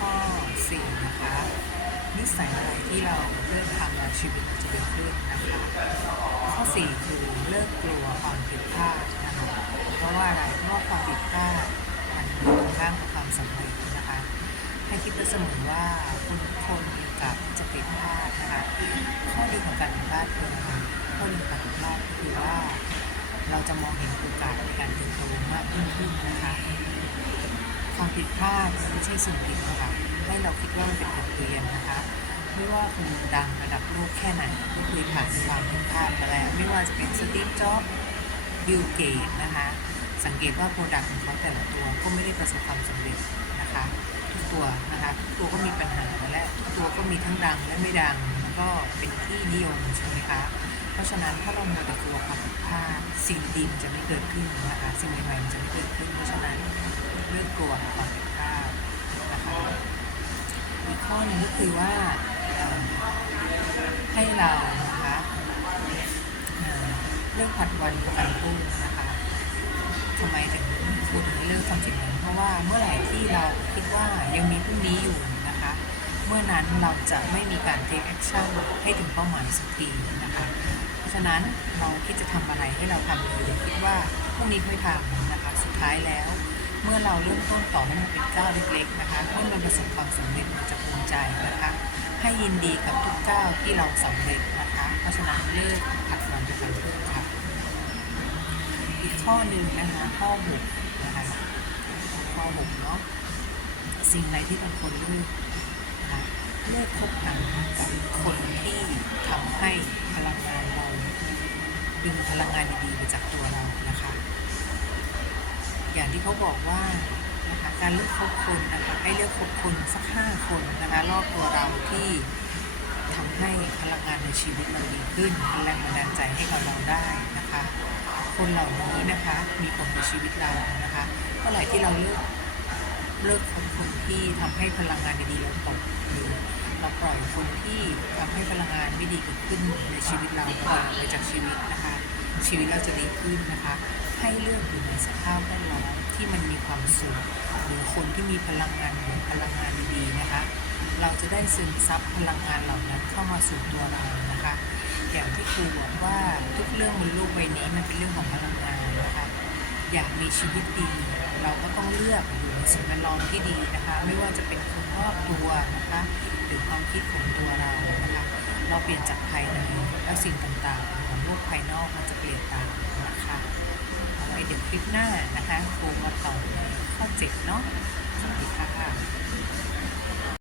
ข้อสี่นะคะนิสัยอะไรที่เราเลิกทำแล้วชีวิตจะดีขึ้นนะคะข้อสี่คือเลิกกลัวความผิดพลาดนะคะเพราะว่าอะไรเพราะว่าความผิดพลาดมันอยู่ตรงข้ามกับความสำเร็จนะคะให้คิดไว้เสมอว่าคุณคนมีโอกาสที่จะผิดพลาดนะคะข้อดีของการผิดพลาดคืออะไรข้อดีของการผิดพลาดคือว่า เราจะมองเห็นโอกาสในการเติบโตมากยิ่งขึ้นนะคะ ความผิดพลาดมันไม่ใช่สิ่งผิดค่ะให้เราคิดว่ามันเป็นบทเรียนนะคะไม่ว่าคุณดังระดับโลกแค่ไหนก็เคยผ่านความผิดพลาดมาแล้ว ไม่ว่าจะเป็นสตีฟจ็อบส์บิลเกตนะคะสังเกตว่าโปรดักต์ของเขาแต่ละตัวก็ไม่ได้ประสบความสำเร็จนะคะทุกตัวนะคะทุกตัวก็มีปัญหาและทุกตัวก็มีทั้งดังและไม่ดังแล้วก็เป็นที่นิยมใช่ไหมคะ ราะฉะนั้นถ้าเราโมวแต่กลัวความผิดพลาดสิ่งดีมันจะไม่เกิดขึ้นนะคะสิ่งใหม่ๆมันจะไม่เกิดขึ้น เพราะฉะนั้นเลิกกลัวความผิดพลาดนะคะอีกข้อหนึงก็คือว่าให้เรานะคะเอ่อเลิกผัดวันประกันพรุ่งนะคะทำไมถึงพูดถึงเลิกทำสิ่งนั้นเพราะว่าเมื่อไหร่ที่เราคิดว่ายังมีพรุ่งนี้อยู่ เมื่อนั้นเราจะไม่มีการ take action ให้ถึงเป้าหมายสักทีนะคะเพราะฉะนั้นเราคิดจะทำอะไรให้เราทำเลยคิดว่าพรุ่งนี้ค่อยทำนะคะสุดท้ายแล้ว เมื่อเราเริ่มต้นต่อให้มันเป็นก้าวเล็กๆนะคะเมื่อมันประสบความสำเร็จมันจะภูมิใจนะคะให้ยินดีกับทุกก้าวที่เราสำเร็จนะคะ เพราะฉะนั้นเลิกผัดวันเป็นวันพรุ่งค่ะอีกข้อหนึ่งนะคะข้อหกนะคะข้อหกเนาะสิ่งไหนที่เป็นคนเลิกนะคะ เลิกคบหากับคนที่ทำให้พลังงานเราดึงพลังงานดีๆมาจากตัวเรานะคะ อย่างที่เขาบอกว่านะคะการเลือกคบคนนะคะให้เลือกคบคนสักห้าคนนะคะรอบตัวเราที่ทำให้พลังงานในชีวิตเราดีขึ้นเป็นแรงบันดาลใจให้กับเราได้นะคะ คนเหล่านี้นะคะมีผลในชีวิตเรานะคะเมื่อไหร่ที่เราเลิกเลิกคบคนที่ทำให้พลังงานดีๆเราตกหรือ ปล่อยคนที่ทำให้พลังงานไม่ดีเกิดขึ้นในชีวิตเราปล่อยไปจากชีวิตนะคะ ชีวิตเราจะดีขึ้นนะคะ ให้เลือกอยู่ในสภาพแวดล้อมที่มันมีความสุขหรือคนที่มีพลังงานพลังงานดีๆนะคะ เราจะได้ซึมซับพลังงานเหล่านั้นเข้ามาสู่ตัวเรานะคะ อย่างที่ครูบอกว่าทุกเรื่องบนโลกใบนี้มันเป็นเรื่องของพลังงานนะคะ อยากมีชีวิตดี เราก็ต้องเลือกอยู่ สิ่งแวดล้อมที่ดีนะคะ ไม่ว่าจะเป็นคนรอบตัวนะคะหรือความคิดของตัวเรานะคะเราเปลี่ยนจากภายในแล้วสิ่งต่างๆ ของโลกภายนอกมันจะเปลี่ยนตามนะคะเอาไว้เดี๋ยวคลิปหน้านะคะครูมาต่อในข้อเจ็ดเนาะสวัสดีค่ะ